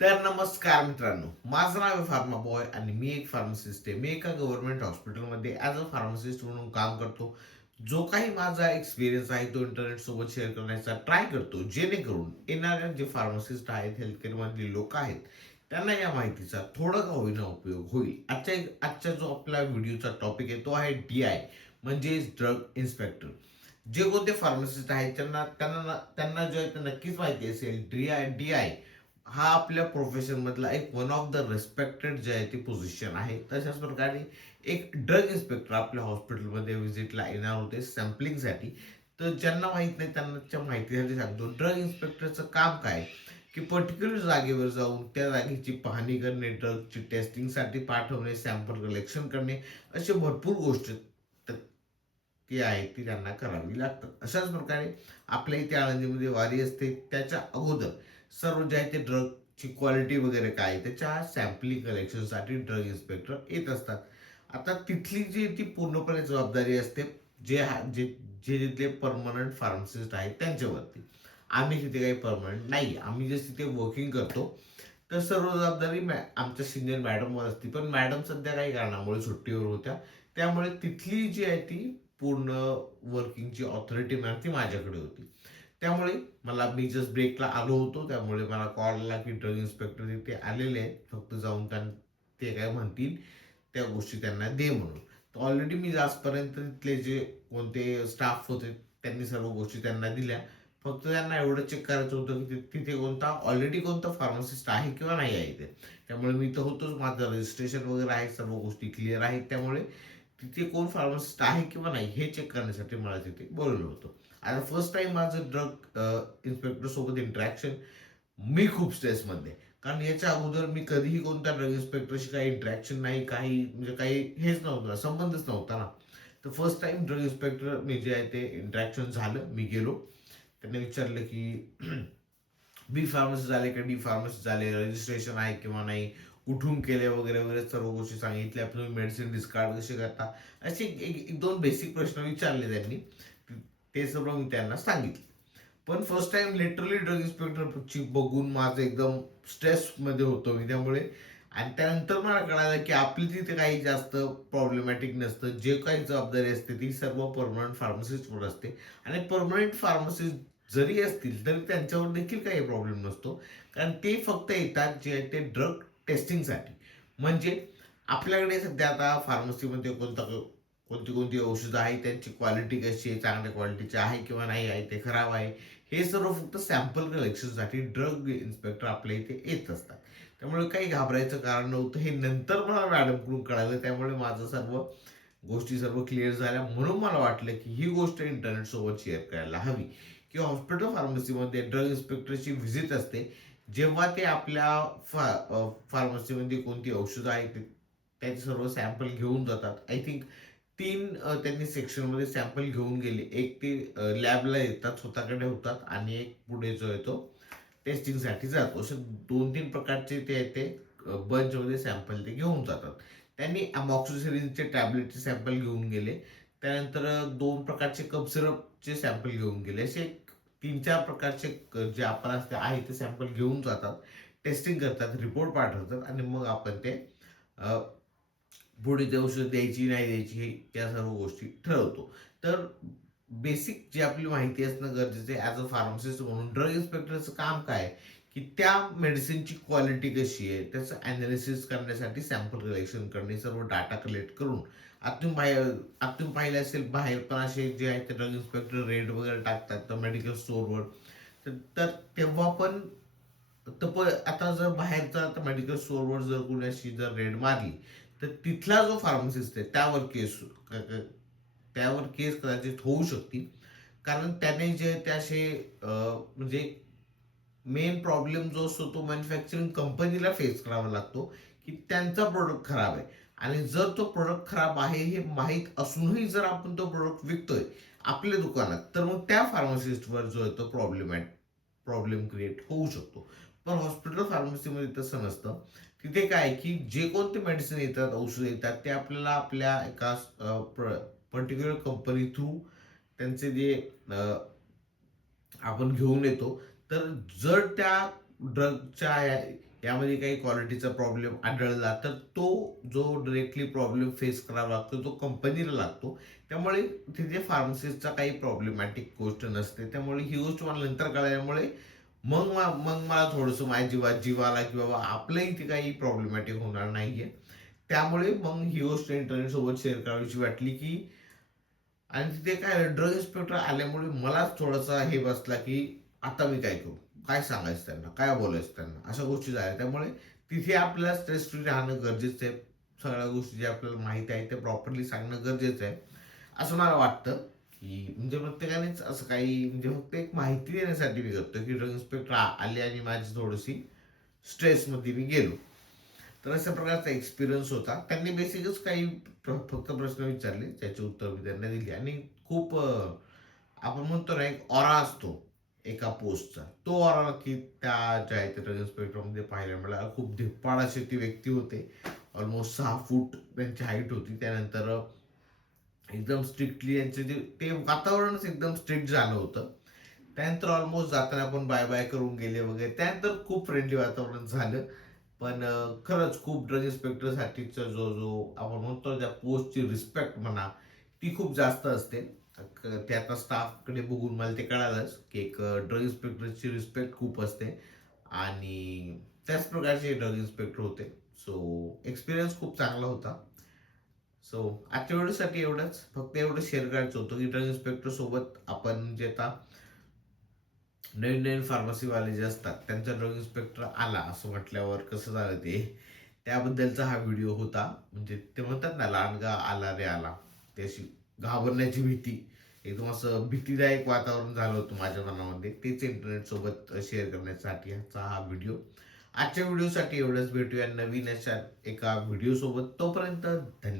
तर नमस्कार मित्रांनो, माझं नाव आहे फार्मा बॉय आणि मी एक फार्मासिस्ट आहे. मी एका गव्हर्नमेंट हॉस्पिटलमध्ये ॲज अ फार्मासिस्ट म्हणून काम करतो. जो काही माझा एक्सपिरियन्स आहे तो इंटरनेटसोबत शेअर करण्याचा ट्राय करतो, जेणेकरून येणाऱ्या जे फार्मासिस्ट आहेत, हेल्थकेअरमधली लोकं आहेत, त्यांना या माहितीचा थोडा का होईना उपयोग होईल. आजचा जो आपला व्हिडिओचा टॉपिक आहे तो आहे DI म्हणजेच ड्रग इन्स्पेक्टर. जे कोणते फार्मासिस्ट आहेत त्यांना जे आहे ते नक्कीच माहिती असेल DI हा आपल्या प्रोफेशन मधला एक वन ऑफ द रिस्पेक्टेड जे आहे ती पोझिशन आहे. तशाच प्रकारे एक ड्रग इन्स्पेक्टर आपल्या हॉस्पिटलमध्ये व्हिजिटला येणार होते सॅम्पलिंगसाठी. तर ज्यांना माहीत नाही त्यांच्या माहितीसाठी सांगतो. ड्रग इन्स्पेक्टरचं काम काय, की पर्टिक्युलर जागेवर जाऊन त्या जागेची पाहणी करणे, ड्रगची टेस्टिंगसाठी पाठवणे, सॅम्पल कलेक्शन करणे, असे भरपूर गोष्टी ती आहे ती त्यांना करावी लागतात. अशाच प्रकारे आपल्या इथे आळंदीमध्ये वारी असते. त्याच्या अगोदर सर्व जे आहे ते ड्रगची क्वालिटी वगैरे काय आहे, त्याच्या सॅम्पलिंग कलेक्शनसाठी ड्रग इन्स्पेक्टर येत असतात. आता तिथली जी ती पूर्णपणे जबाबदारी असते जे हा जे जे तिथले परमनंट फार्मासिस्ट आहेत त्यांच्यावरती. आम्ही तिथे काही परमनंट नाही. आम्ही जस्ट तिथे वर्किंग करतो. तर सर्व जबाबदारी आमच्या सिनियर मॅडमवर असते. पण मॅडम सध्या काही कारणामुळे सुट्टीवर होत्या. त्यामुळे तिथली जी आहे ती पूर्ण वर्किंगची ऑथॉरिटी ती माझ्याकडे होती. त्यामुळे मी जस्ट ब्रेकला आलो होतो. त्यामुळे मला कॉल आला, की ड्रग इन्स्पेक्टर तिथे आलेले आहेत. फक्त जाऊन ते काय म्हणतील त्या गोष्टी त्यांना दे म्हणून. तर ऑलरेडी मी आजपर्यंत तिथले जे कोणते स्टाफ होते त्यांनी सर्व गोष्टी त्यांना दिल्या. फक्त त्यांना एवढं चेक करायचं होतं, की तिथे ऑलरेडी कोणता फार्मासिस्ट आहे किंवा नाही आहे ते. त्यामुळे मी तर होतोच. माझं रजिस्ट्रेशन वगैरे आहे. सर्व गोष्टी क्लिअर आहेत. त्यामुळे तिथे कोण फार्मासिस्ट आहे किंवा नाही हे चेक करण्यासाठी मला तिथे बोलवलं होतं. आता फर्स्ट टाईम माझं ड्रग इन्स्पेक्टर सोबत इंटरॅक्शन. मी खूप स्ट्रेसमध्ये आहे. कारण याच्या अगोदर मी कधीही कोणत्या ड्रग इन्स्पेक्टरशी काही इंटरॅक्शन नाही, काही म्हणजे काही हेच नव्हतं, संबंधच नव्हता ना. तर फर्स्ट टाईम ड्रग इन्स्पेक्टर मी जे आहे ते इंटरॅक्शन झालं. मी गेलो. त्यांनी विचारलं की बी फार्मसी झाले का डी फार्मसी झाले, रजिस्ट्रेशन आहे किंवा नाही, कुठून केले वगैरे वगैरे सर्व गोष्टी सांगितल्या. तुम्ही मेडिसिन डिस्कार्ड कसे करता, असे एक दोन बेसिक प्रश्न विचारले त्यांनी. ते सर्व मी त्यांना सांगितलं. पण फर्स्ट टाइम लिटरली ड्रग इन्स्पेक्टरची बघून माझं एकदम स्ट्रेसमध्ये होतो मी. त्यामुळे आणि त्यानंतर मला कळालं की आपली तिथे काही जास्त प्रॉब्लेमॅटिक नसतं. जे काही जबाबदारी असते ती सर्व परमनंट फार्मासिस्टवर असते. आणि परमनंट फार्मासिस्ट जरी असतील तरी त्यांच्यावर देखील काही प्रॉब्लेम नसतो. कारण ते फक्त येतात जे आहे ते ड्रग टेस्टिंगसाठी. म्हणजे आपल्याकडे सध्या आता फार्मसीमध्ये कोणती कोणती औषधं आहेत, त्यांची क्वालिटी कशी आहे, चांगल्या क्वालिटीची आहे किंवा नाही आहे, ते खराब आहे, हे सर्व फक्त सॅम्पल कलेक्शनसाठी ड्रग इन्स्पेक्टर आपल्या इथे येत असतात. त्यामुळे काही घाबरायचं कारण नव्हतं. हे नंतर मला मॅडमकडून कळालं. त्यामुळे माझं सर्व गोष्टी सर्व क्लिअर झाल्या. म्हणून मला वाटलं की ही गोष्ट इंटरनेटसोबत शेअर करायला हवी, की हॉस्पिटल फार्मसीमध्ये ड्रग इन्स्पेक्टरची व्हिजिट असते. जेव्हा ते आपल्या फार्मसीमध्ये कोणती औषधं आहेत त्याचे सर्व सॅम्पल घेऊन जातात. आय थिंक 3 त्यांनी सेक्शनमध्ये सॅम्पल घेऊन गेले. एक ते लॅबला येतात, स्वतःकडे होतात आणि एक पुढे जो आहे तो टेस्टिंगसाठी जातो. असे 2-3 प्रकारचे ते बंचमध्ये सॅम्पल ते घेऊन जातात. त्यांनी अमॉक्सिसिलिनचे टॅबलेटचे सॅम्पल घेऊन गेले. त्यानंतर 2 प्रकारचे कफ सिरपचे सॅम्पल घेऊन गेले. असे 3-4 प्रकारचे जे आपण आहे ते सॅम्पल घेऊन जातात. टेस्टिंग करतात, रिपोर्ट पाठवतात आणि मग आपण ते अ, पुढे ते औषध द्यायची, नाही द्यायची हे त्या सर्व गोष्टी ठरवतो. तर बेसिक जी आपली माहिती असणं गरजेचं आहे ॲज अ फार्मासिस्ट म्हणून. ड्रग इन्स्पेक्टरचं काम काय आहे, की त्या मेडिसिनची क्वालिटी कशी आहे, त्याचं ॲनालिसिस करण्यासाठी सॅम्पल कलेक्शन करणे, सर्व डाटा कलेक्ट करून तुम्ही पाहिलं असेल बाहेर पण असे जे आहेत ते ड्रग इन्स्पेक्टर रेड वगैरे टाकतात मेडिकल स्टोअरवर. तर तर तेव्हा पण आता जर बाहेरचा आता मेडिकल स्टोअरवर जर कोणी अशी जर रेड मारली, तर तिथला जो फार्मासिस्ट आहे त्यावर केस कदाचित होऊ शकते. कारण त्याने जे ते असे म्हणजे मेन प्रॉब्लेम जो असतो तो मॅन्युफॅक्चरिंग कंपनीला फेस करावा लागतो, की त्यांचा प्रॉडक्ट खराब आहे. आणि जर तो प्रॉडक्ट खराब आहे हे माहीत असूनही जर आपण तो प्रॉडक्ट विकतोय आपल्या दुकानात, तर मग त्या फार्मासिस्टवर जो आहे तो प्रॉब्लेम क्रिएट होऊ शकतो. पण हॉस्पिटल फार्मसीमध्ये तसं नसतं. तिथे काय आहे, की जे कोणते मेडिसिन येतात, औषधं येतात ते आपल्याला आपल्या एका पर्टिक्युलर कंपनी थ्रू त्यांचे जे आपण घेऊन येतो. तर जर त्या ड्रगच्या यामध्ये काही क्वालिटीचा प्रॉब्लेम आढळला तर तो जो डायरेक्टली प्रॉब्लेम फेस करावा लागतो तो कंपनीला लागतो. त्यामुळे तिथे फार्मसिस्टचा काही प्रॉब्लेमॅटिक गोष्ट नसते. त्यामुळे ही गोष्ट मला नंतर कळल्यामुळे मग मला थोडंसं माझ्या जीवात जीव आला, की बाबा आपलंही इथे काही प्रॉब्लेमॅटिक होणार नाहीये. त्यामुळे मग ही गोष्ट इंटरनेटसोबत शेअर करावीशी वाटली, की आणि तिथे काय ड्रग इन्स्पेक्टर आल्यामुळे मलाच थोडासा हे बसला, की आता मी काय करू? काय सांगायचं त्यांना? काय बोलायचं त्यांना? अशा गोष्टी झाल्या. त्यामुळे तिथे आपल्याला स्ट्रेस फ्री राहणं गरजेचं आहे. सगळ्या गोष्टी ज्या आपल्याला माहीत आहे, ते प्रॉपरली सांगणं गरजेचं आहे. असं मला वाटतं, की म्हणजे प्रत्येकानेच असं काही म्हणजे फक्त एक माहिती देण्यासाठी मी करतो, की ड्रग इन्स्पेक्टर आले आणि माझी थोडीशी स्ट्रेसमध्ये मी गेलो. तर अशा प्रकारचा एक्सपिरियन्स होता. त्यांनी बेसिकच काही फक्त प्रश्न विचारले, त्याची उत्तर मी त्यांना दिली आणि खूप आपण म्हणतो ना, एक ऑरा असतो एका पोस्टचा. तो ऑरा नक्की त्या ज्या आहेत ड्रग इन्स्पेक्टरमध्ये पाहायला मिळाला. खूप धिप्पाड असे ते व्यक्ती होते. ऑलमोस्ट 6 फूट त्यांची हाईट होती. त्यानंतर एकदम स्ट्रिक्टली यांचे जे ते वातावरणच एकदम स्ट्रिक्ट झालं होतं. त्यानंतर ऑलमोस्ट जाताना आपण बाय बाय करून गेले वगैरे. त्यानंतर खूप फ्रेंडली वातावरण झालं. पण खरंच खूप ड्रग इन्स्पेक्टरसाठीचा जो आपण म्हणतो त्या पोस्टची रिस्पेक्ट म्हणा, ती खूप जास्त असते. ते आता स्टाफकडे बघून मला ते कळालंच, की एक ड्रग इन्स्पेक्टरची रिस्पेक्ट खूप असते आणि त्याच प्रकारचे ड्रग इन्स्पेक्टर होते. सो एक्सपिरियन्स खूप चांगला होता. सो आजच्या व्हिडिओसाठी एवढंच. फक्त एवढं शेअर करायचं होतं, की ड्रग इन्स्पेक्टर सोबत आपण जे आता नवीन नवीन फार्मसीवाले जे असतात त्यांचा ड्रग इन्स्पेक्टर आला असं म्हटल्यावर कसं झालं ते त्याबद्दलचा हा व्हिडिओ होता. म्हणजे ते म्हणतात ना, लांडगा आला रे आला, ते अशी घाबरण्याची भीती, एकदम असं भीतीदायक वातावरण झालं होतं माझ्या मनामध्ये. तेच इंटरनेट सोबत शेअर करण्यासाठी हा व्हिडिओ. आजच्या व्हिडिओसाठी एवढंच. भेटूया नवीन अशा एका व्हिडिओ सोबत. तोपर्यंत धन्यवाद.